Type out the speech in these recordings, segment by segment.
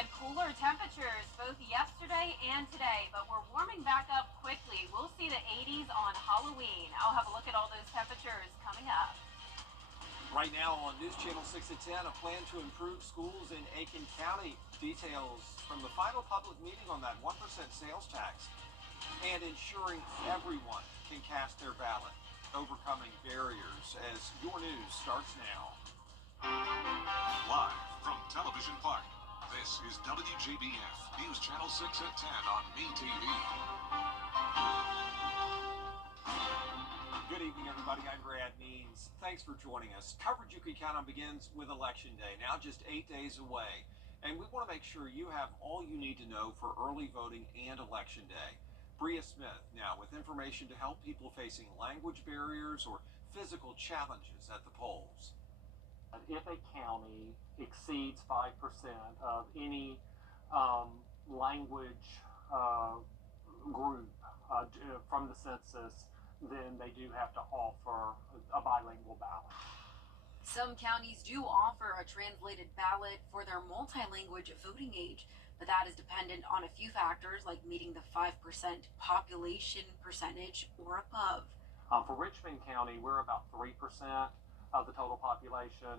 We had cooler temperatures both yesterday and today, but we're warming back up quickly. We'll see the 80s on Halloween. I'll have a look at all those temperatures coming up. Right now on News Channel 6 at 10, a plan to improve schools in Aiken County. Details from the final public meeting on that 1% sales tax and ensuring everyone can cast their ballot. Overcoming barriers as your news starts now. Live from Television Park, this is WJBF News Channel 6 at 10 on MeTV. Good evening, everybody. I'm Brad Means. Thanks for joining us. Coverage you can count on begins with Election Day, now just 8 days away. And we want to make sure you have all you need to know for early voting and Election Day. Bria Smith now with information to help people facing language barriers or physical challenges at the polls. If a county exceeds 5% of any language group from the census, then they do have to offer a bilingual ballot. Some counties do offer a translated ballot for their multi-language voting age, but that is dependent on a few factors like meeting the 5% population percentage or above. For Richmond County, we're about 3% of the total population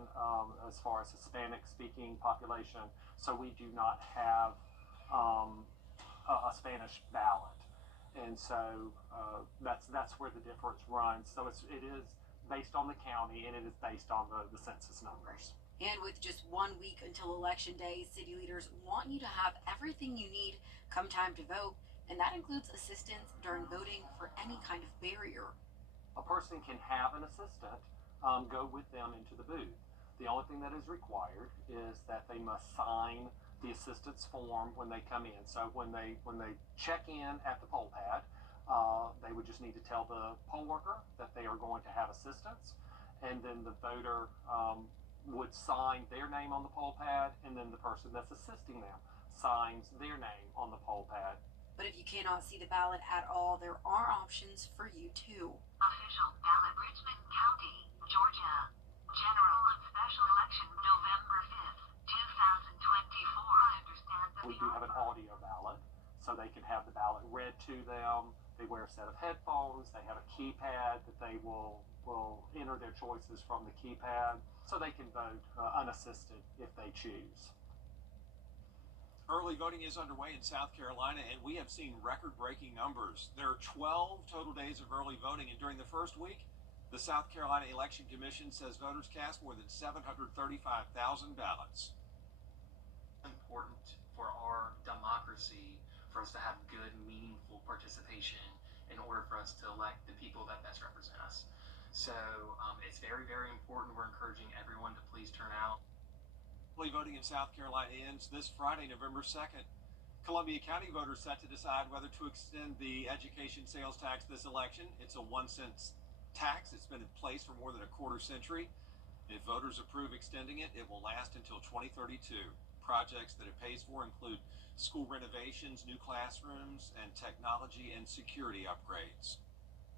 as far as Hispanic-speaking population, so we do not have a Spanish ballot. And so that's where the difference runs. So it is based on the county, and it is based on the census numbers. And with just 1 week until Election Day, city leaders want you to have everything you need come time to vote, and that includes assistance during voting for any kind of barrier. A person can have an assistant go with them into the booth. The only thing that is required is that they must sign the assistance form when they come in. So when they check in at the poll pad, they would just need to tell the poll worker that they are going to have assistance, and then the voter would sign their name on the poll pad, and then the person that's assisting them signs their name on the poll pad. But if you cannot see the ballot at all, there are options for you too. Official ballot, Richmond County, Georgia. General and special election, November 5th, 2024. I understand that we do have an audio ballot, so they can have the ballot read to them. They wear a set of headphones. They have a keypad that they will enter their choices from the keypad, so they can vote unassisted if they choose. Early voting is underway in South Carolina, and we have seen record-breaking numbers. There are 12 total days of early voting, and during the first week, the South Carolina Election Commission says voters cast more than 735,000 ballots. Important for our democracy for us to have good, meaningful participation in order for us to elect the people that best represent us. So it's very, very important. We're encouraging everyone to please turn out. Early voting in South Carolina ends this Friday, November 2nd. Columbia County voters set to decide whether to extend the education sales tax this election. It's a 1-cent tax. It's been in place for more than a quarter century. If voters approve extending it, it will last until 2032. Projects that it pays for include school renovations, new classrooms, and technology and security upgrades.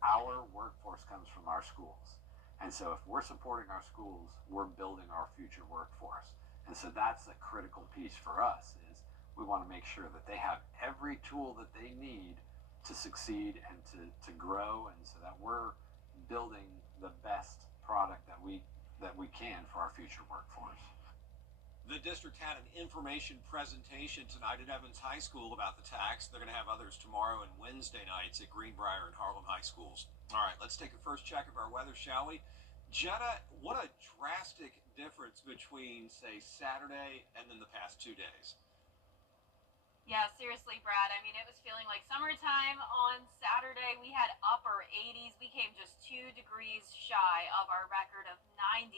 Our workforce comes from our schools. And so if we're supporting our schools, we're building our future workforce. And so that's a critical piece for us, is we want to make sure that they have every tool that they need to succeed and to grow, and so that we're building the best product that we can for our future workforce. The district had an information presentation tonight at Evans High School about the tax. They're going to have others tomorrow and Wednesday nights at Greenbrier and Harlem High Schools. All right, let's take a first check of our weather, shall we? Jenna, what a drastic difference between, say, Saturday and then the past 2 days. Yeah, seriously, Brad. I mean, it was feeling like summertime on Saturday. We had upper 80s. We came just 2 degrees shy of our record of 90.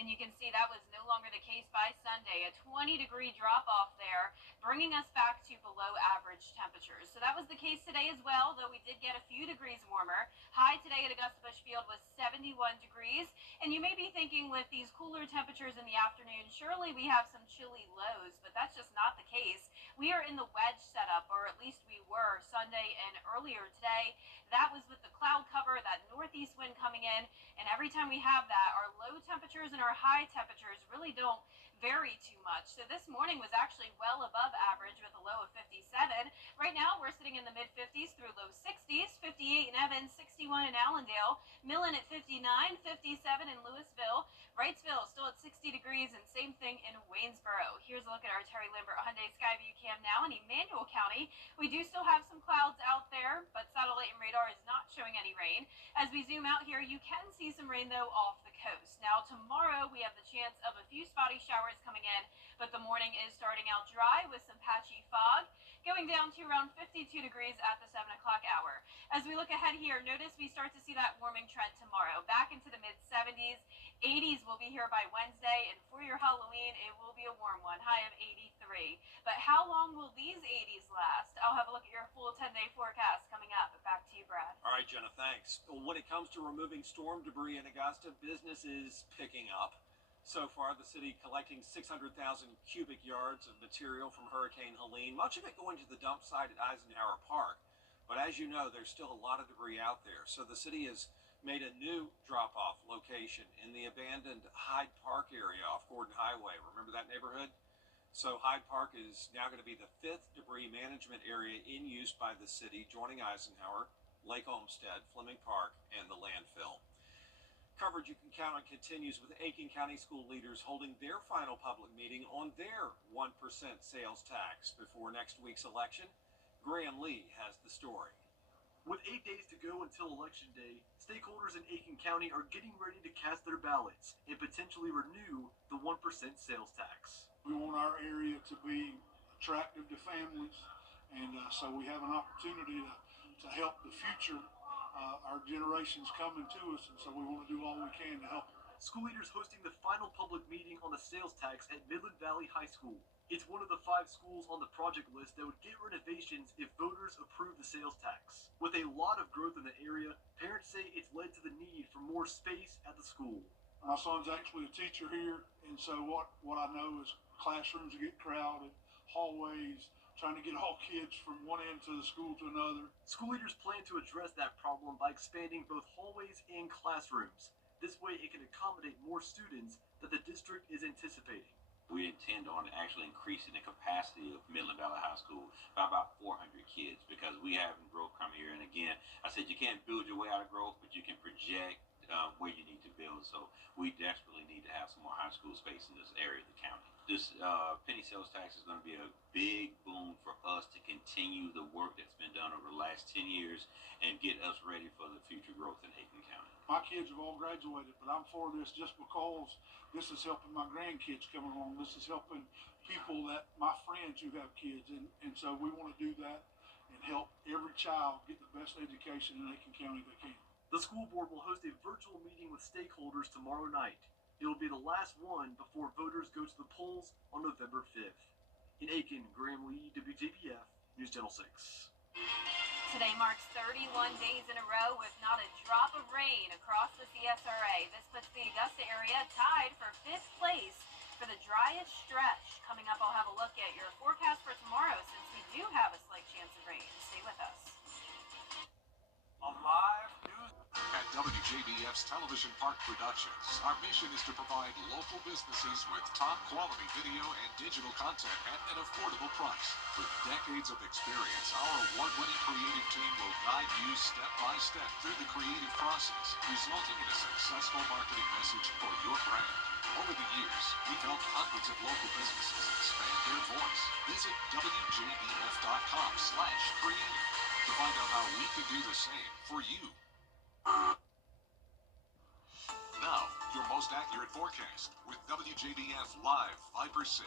And you can see that was no longer the case by Sunday. A 20-degree drop-off there, bringing us back to below average temperatures. So that was the case today as well, though we did get a few degrees warmer. High today at Augusta Busch Field was 71 degrees. And you may be thinking, with these cooler temperatures in the afternoon, surely we have some chilly lows, but that's just not the case. We are in the wedge setup, or at least we were Sunday and earlier today. That was with the cloud cover, that northeast wind coming in, and every time we have that, our low temperatures and our high temperatures really don't vary too much. So this morning was actually well above average with a low of 57. Right now we're sitting in the mid 50s through low 60s, 58 in Evans, 61 in Allendale, Millen at 59, 57 in Louisville, Wrightsville still at 60 degrees, and same thing in Waynesboro. Here's a look at our Terry Lambert Hyundai Skyview cam now in Emmanuel County. We do still have some clouds out there, but satellite and radar is not showing any rain. As we zoom out here, you can see some rain though off the coast. Now tomorrow we have the chance of a few spotty showers coming in, but the morning is starting out dry with some patchy fog, going down to around 52 degrees at the 7 o'clock hour. As we look ahead here, notice we start to see that warming trend tomorrow, back into the mid 70s. 80s will be here by Wednesday, and for your Halloween, it will be a warm one, high of 83. But how long will these 80s last? I'll have a look at your full 10-day forecast coming up. Back to you, Brad. All right, Jenna, thanks. When it comes to removing storm debris in Augusta, business is picking up. So far, the city collecting 600,000 cubic yards of material from Hurricane Helene, much of it going to the dump site at Eisenhower Park. But as you know, there's still a lot of debris out there. So the city has made a new drop-off location in the abandoned Hyde Park area off Gordon Highway. Remember that neighborhood? So Hyde Park is now going to be the 5th debris management area in use by the city, joining Eisenhower, Lake Olmsted, Fleming Park, and the landfill. Coverage you can count on continues with Aiken County school leaders holding their final public meeting on their 1% sales tax before next week's election. Graham Lee has the story. With 8 days to go until Election Day, stakeholders in Aiken County are getting ready to cast their ballots and potentially renew the 1% sales tax. We want our area to be attractive to families, and so we have an opportunity to help the future, our generations coming to us, and so we want to do all we can to help. School leaders hosting the final public meeting on the sales tax at Midland Valley High School. It's one of the 5 schools on the project list that would get renovations if voters approve the sales tax. With a lot of growth in the area, parents say it's led to the need for more space at the school. My son's actually a teacher here, and so what I know is classrooms get crowded, hallways, trying to get all kids from one end to the school to another. School leaders plan to address that problem by expanding both hallways and classrooms. This way it can accommodate more students that the district is anticipating. We intend on actually increasing the capacity of Midland Valley High School by about 400 kids because we have growth come here. And again, I said you can't build your way out of growth, but you can project where you need to build. So we desperately need to have some more high school space in this area of the county. This penny sales tax is going to be a big boon for us to continue the work that's been done over the last 10 years and get us ready for the future growth in Aiken County. My kids have all graduated, but I'm for this just because this is helping my grandkids come along. This is helping people that my friends who have kids, and so we want to do that and help every child get the best education in Aiken County they can. The school board will host a virtual meeting with stakeholders tomorrow night. It will be the last one before voters go to the polls on November 5th. In Aiken, Graham Lee, WJBF, News Channel 6. Today marks 31 days in a row with not a drop of rain across the CSRA. This puts the Augusta area tied for 5th place for the driest stretch. Coming up, I'll have a look at your forecast for tomorrow since we do have a slight chance of rain. Stay with us. On live news. At WJBF's Television Park Productions, our mission is to provide local businesses with top quality video and digital content at an affordable price. With decades of experience, our award-winning creative team will guide you step by step through the creative process, resulting in a successful marketing message for your brand. Over the years, we've helped hundreds of local businesses expand their voice. Visit WJBF.com/creative to find out how we can do the same for you. Now, your most accurate forecast with WJBF Live Viper 6.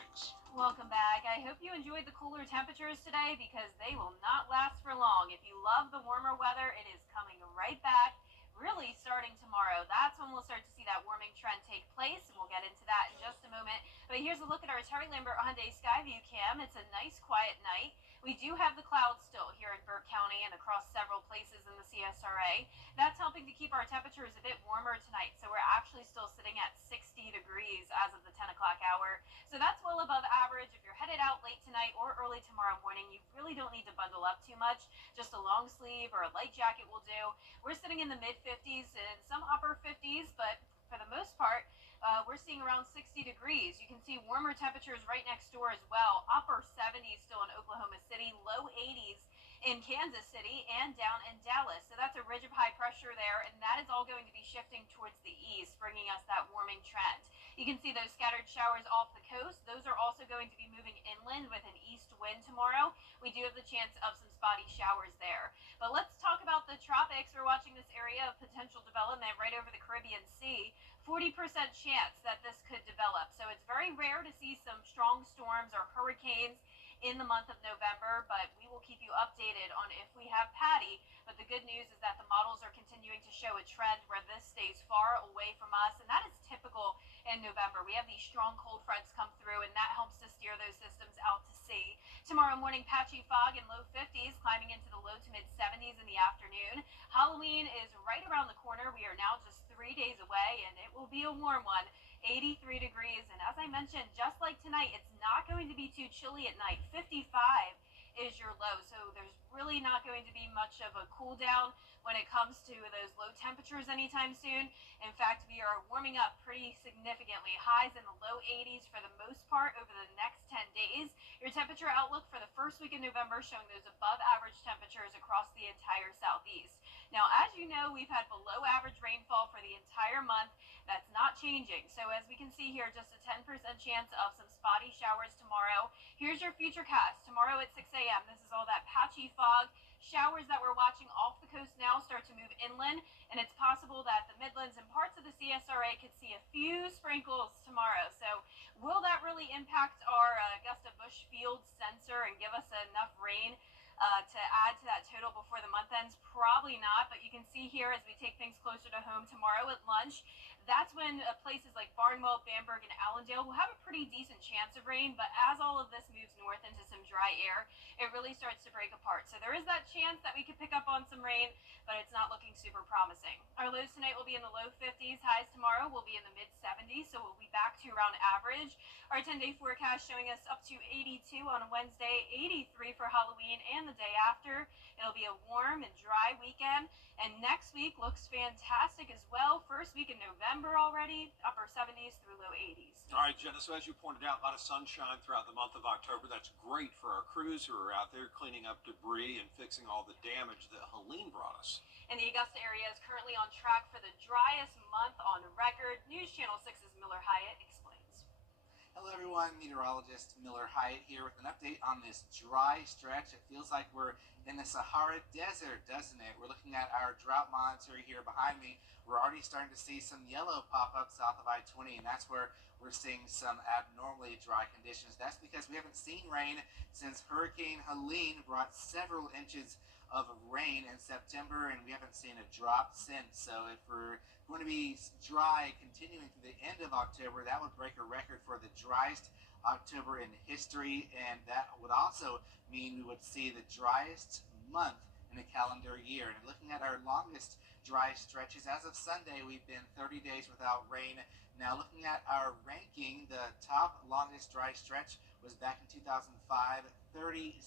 Welcome back. I hope you enjoyed the cooler temperatures today because they will not last for long. If you love the warmer weather, it is coming right back. Really starting tomorrow. That's when we'll start to see that warming trend take place, and we'll get into that in just a moment. But here's a look at our Terry Lambert Hyundai Skyview cam. It's a nice quiet night. We do have the clouds still here in Burke County and across several places in the CSRA. That's helping to keep our temperatures a bit warmer tonight. So we're actually still sitting at 60 degrees as of the 10 o'clock hour. So that's well above average. If you're headed out late tonight or early tomorrow morning, you really don't need to bundle up too much. Just a long sleeve or a light jacket will do. We're sitting in the mid 50s and some upper 50s, but for the most part, we're seeing around 60 degrees. You can see warmer temperatures right next door as well. Upper 70s still in Oklahoma City, low 80s in Kansas City and down in Dallas. So that's a ridge of high pressure there, and that is all going to be shifting towards the east, bringing us that warming trend. You can see those scattered showers off the coast. Those are also going to be moving inland with an east wind tomorrow. We do have the chance of some spotty showers there. But let's talk about the tropics. We're watching this area of potential development right over the Caribbean Sea. 40% chance that this could develop. So it's very rare to see some strong storms or hurricanes in the month of November, but we will keep you updated on if we have Patty. But the good news is that the models are continuing to show a trend where this stays far away from us, and that is typical in November. We have these strong cold fronts come through, and that helps to steer those systems out to sea. Tomorrow morning, patchy fog in low 50s, climbing into the low to mid 70s in the afternoon. Halloween is right around the corner. We are now just 3 days away, and it will be a warm one. 83 degrees, and as I mentioned, just like tonight, it's not going to be too chilly at night. 55 is your low, so there's really not going to be much of a cool down when it comes to those low temperatures anytime soon. In fact, we are warming up pretty significantly. Highs in the low 80s for the most part over the next 10 days. Your temperature outlook for the first week in November showing those above average temperatures across the entire southeast. Now, as you know, we've had below average rainfall for the entire month. That's not changing. So as we can see here, just a 10% chance of some spotty showers tomorrow. Here's your futurecast. Tomorrow at 6 a.m. This is all that patchy fog. Showers that we're watching off the coast now start to move inland, and it's possible that the Midlands and parts of the CSRA could see a few sprinkles tomorrow. So will that really impact our Augusta Bushfield sensor and give us enough rain to add to that total before the month ends? Probably not, but you can see here as we take things closer to home tomorrow at lunch, that's when places like Barnwell, Bamberg, and Allendale will have a pretty decent chance of rain. But as all of this moves north into some dry air, it really starts to break apart. So there is that chance that we could pick up on some rain, but it's not looking super promising. Our lows tonight will be in the low 50s. Highs tomorrow will be in the mid 70s, so we'll be back to around average. Our 10-day forecast showing us up to 82 on a Wednesday, 83 for Halloween and the day after. It'll be a warm and dry weekend, and next week looks fantastic as well. First week in November already, upper 70s through low 80s. All right, Jenna, so as you pointed out, a lot of sunshine throughout the month of October. That's great for our crews who are out there cleaning up debris and fixing all the damage that Helene brought us. And the Augusta area is currently on track for the driest month on record. News Channel 6's Miller Hyatt explains. Hello everyone, meteorologist Miller Hyatt here with an update on this dry stretch. It feels like we're in the Sahara Desert, doesn't it? We're looking at our drought monitor here behind me. We're already starting to see some yellow pop up south of I-20, and that's where we're seeing some abnormally dry conditions. That's because we haven't seen rain since Hurricane Helene brought several inches of rain in September, and we haven't seen a drop since. So if we're going to be dry continuing through the end of October, that would break a record for the driest October in history, and that would also mean we would see the driest month in a calendar year. And looking at our longest dry stretches, as of Sunday, we've been 30 days without rain. Now looking at our ranking, the top longest dry stretch was back in 2005, 37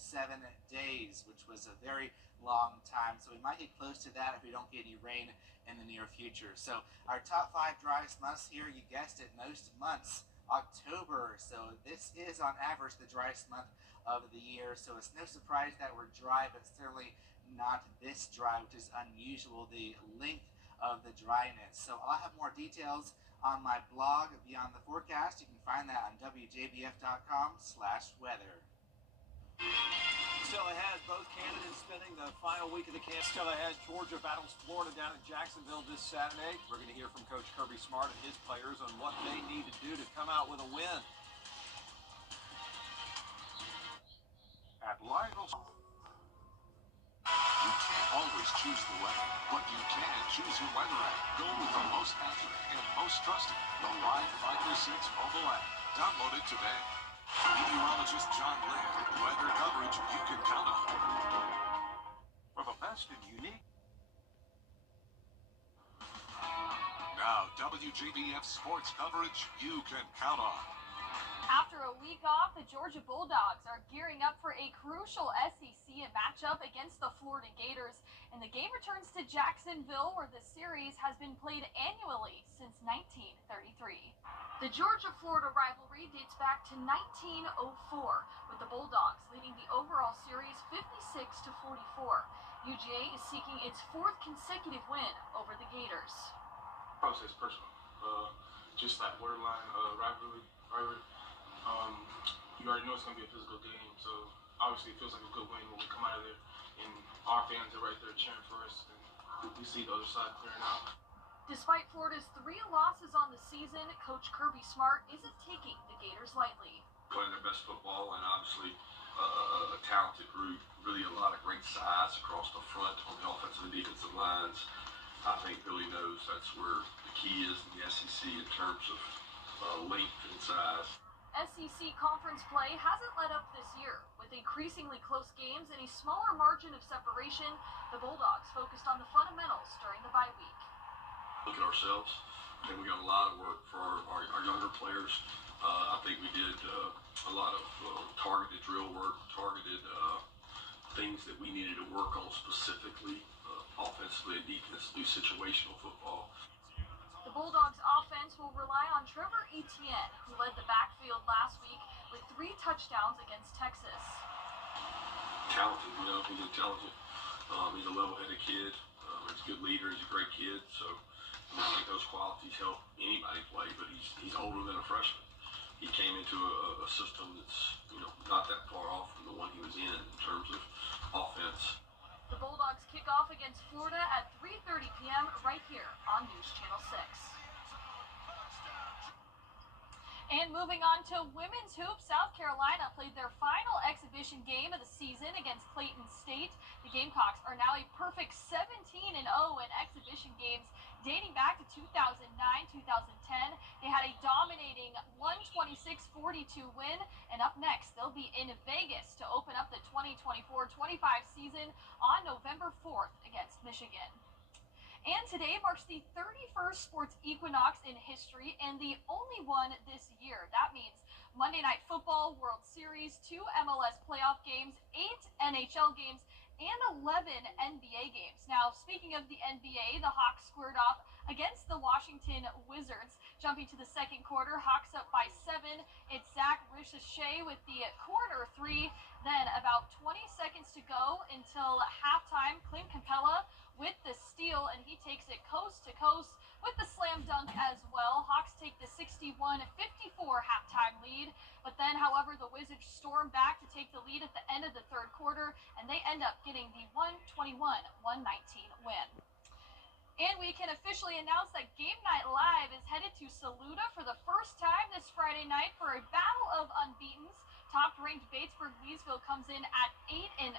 days, which was a very long time. So we might get close to that if we don't get any rain in the near future. So our top 5 driest months here, you guessed it, most months, October. So this is on average the driest month of the year. So it's no surprise that we're dry, but certainly not this dry, which is unusual, the length of the dryness. So I'll have more details on my blog, Beyond the Forecast. You can find that on WJBF.com/weather. Still ahead, both candidates spending the final week of the campaign. Still ahead, Georgia battles Florida down in Jacksonville this Saturday. We're going to hear from Coach Kirby Smart and his players on what they need to do to come out with a win. At Lionel's, you can't always choose the weather, but you can choose your weather app. Go with the most accurate and most trusted, the Live Finder 6 mobile app. Download it today. Meteorologist John Lynn, weather coverage you can count on. For the best and unique. Now, WJBF sports coverage you can count on. After a week off, the Georgia Bulldogs are gearing up for a crucial SEC matchup against the Florida Gators, and the game returns to Jacksonville, where the series has been played annually since 1933. The Georgia-Florida rivalry dates back to 1904, with the Bulldogs leading the overall series 56-44. UGA is seeking its fourth consecutive win over the Gators. I would say it's personal. Just that borderline rivalry. You already know it's going to be a physical game, so obviously it feels like a good win when we come out of there, and our fans are right there cheering for us, and we see the other side clearing out. Despite Florida's 3 losses on the season, Coach Kirby Smart isn't taking the Gators lightly. Playing their best football, and obviously a talented group, really a lot of great size across the front on the offensive and defensive lines. I think Billy knows that's where the key is in the SEC in terms of length and size. SEC conference play hasn't let up this year. With increasingly close games and a smaller margin of separation, the Bulldogs focused on the fundamentals during the bye week. Look at ourselves. I think we got a lot of work for our younger players. I think we did a lot of targeted drill work, targeted things that we needed to work on specifically, offensively and defensively, situational football. The Bulldogs offense will rely on Trevor Etienne, who led the backfield last week with 3 touchdowns against Texas. Talented, he's intelligent. He's a level-headed kid. He's a good leader. He's a great kid. So I think those qualities help anybody play. But he's older than a freshman. He came into a system that's not that far off from the one he was in terms of offense. The Bulldogs kick off against Florida at 3:30 p.m. right here on News Channel 6. And moving on to women's hoops, South Carolina played their final exhibition game of the season against Clayton State. The Gamecocks are now a perfect 17-0 in exhibition games dating back to 2009-2010. They had a dominating 126-42 win, and up next they'll be in Vegas to open up the 2024-25 season on November 4th against Michigan. And today marks the 31st sports equinox in history and the only one this year. That means Monday Night Football, World Series, 2 MLS playoff games, 8 NHL games, and 11 NBA games. Now, speaking of the NBA, the Hawks squared off against the Washington Wizards. Jumping to the second quarter, Hawks up by 7. It's Zach Ricochet with the corner 3. Then about 20 seconds to go until halftime. Clint Capella with the steal, and he takes it coast to coast with the slam dunk as well. Hawks take the 61-54 halftime lead, but then, however, the Wizards storm back to take the lead at the end of the third quarter, and they end up getting the 121-119 win. And we can officially announce that Game Night Live is headed to Saluda for the first time this Friday night for a battle of unbeatens. Top-ranked Batesburg-Leesville comes in at 8-0.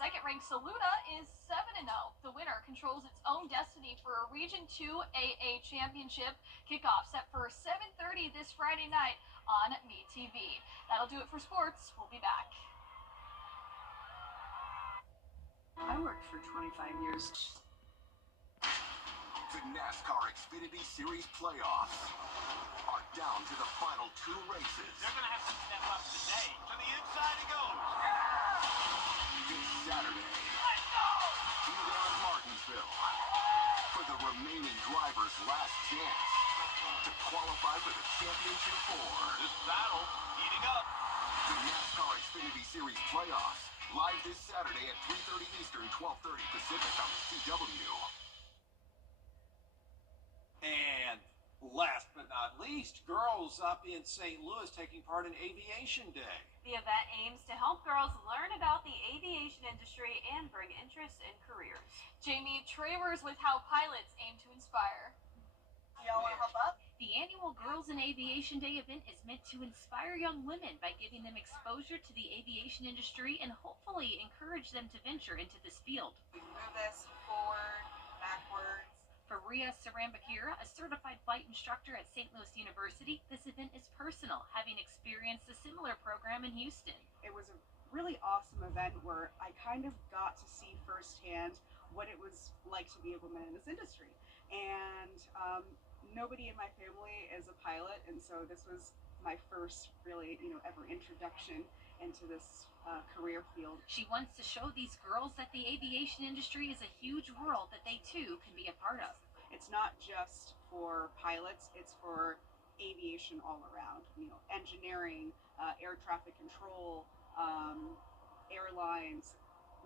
Second-ranked Saluda is 7-0. The winner controls its own destiny for a Region 2 AA championship. Kickoff set for 7:30 this Friday night on MeTV. That'll do it for sports. We'll be back. I worked for 25 years. The NASCAR Xfinity Series playoffs are down to the final 2 races. They're going to have to step up today. To the inside he goes. This Saturday, be there in Martinsville for the remaining drivers' last chance to qualify for the Championship 4. This battle heating up. The NASCAR Xfinity Series playoffs, live this Saturday at 3:30 Eastern, 12:30 Pacific on the CW. And last but not least, girls up in St. Louis taking part in Aviation Day. The event aims to help girls learn about the aviation industry and bring interest in careers. Jamie Travers with how pilots aim to inspire. Y'all want to hop up? The annual Girls in Aviation Day event is meant to inspire young women by giving them exposure to the aviation industry and hopefully encourage them to venture into this field. We can move this forward, backwards. For Ria Sarambakira, a certified flight instructor at St. Louis University, this event is personal, having experienced a similar program in Houston. It was a really awesome event where I kind of got to see firsthand what it was like to be a woman in this industry. And nobody in my family is a pilot, and so this was my first really, ever introduction into this career field. She wants to show these girls that the aviation industry is a huge world that they too can be a part of. It's not just for pilots, it's for aviation all around. Engineering, air traffic control, airlines,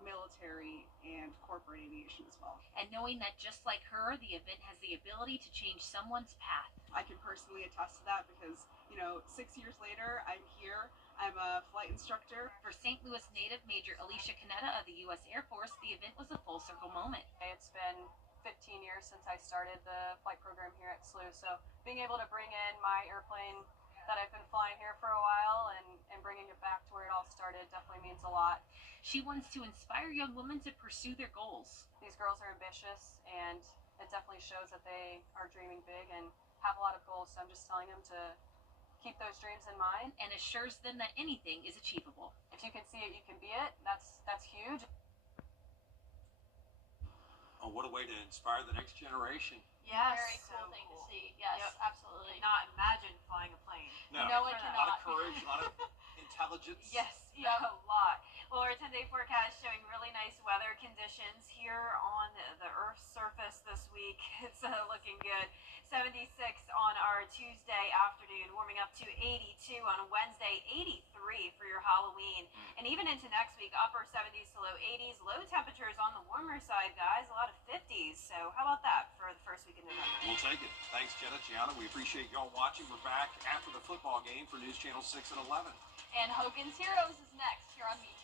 military, and corporate aviation as well. And knowing that just like her, the event has the ability to change someone's path. I can personally attest to that because, 6 years later, I'm here. I'm a flight instructor. For St. Louis native Major Alicia Canetta of the U.S. Air Force, the event was a full circle moment. It's been 15 years since I started the flight program here at SLU, so being able to bring in my airplane that I've been flying here for a while and bringing it back to where it all started definitely means a lot. She wants to inspire young women to pursue their goals. These girls are ambitious, and it definitely shows that they are dreaming big and have a lot of goals, so I'm just telling them to keep those dreams in mind. And assures them that anything is achievable. If you can see it, you can be it. That's huge. Oh, what a way to inspire the next generation. Yes. Very cool thing to see. Yes, Yep. absolutely. Not imagine flying a plane. No, No, it a lot cannot. of courage, a lot of intelligence. Yes, yeah, a lot. Well, our 10-day forecast showing really nice weather conditions here on the Earth's surface this week. It's looking good. 76 on our Tuesday afternoon, warming up to 82 on Wednesday, 83 for your Halloween. And even into next week, upper 70s to low 80s. Low temperatures on the warmer side, guys. A lot of 50s. So how about that for the first week in November? We'll take it. Thanks, Jenna, Gianna. We appreciate y'all watching. We're back after the football game for News Channel 6 and 11. And Hogan's Heroes is next here on WJBF.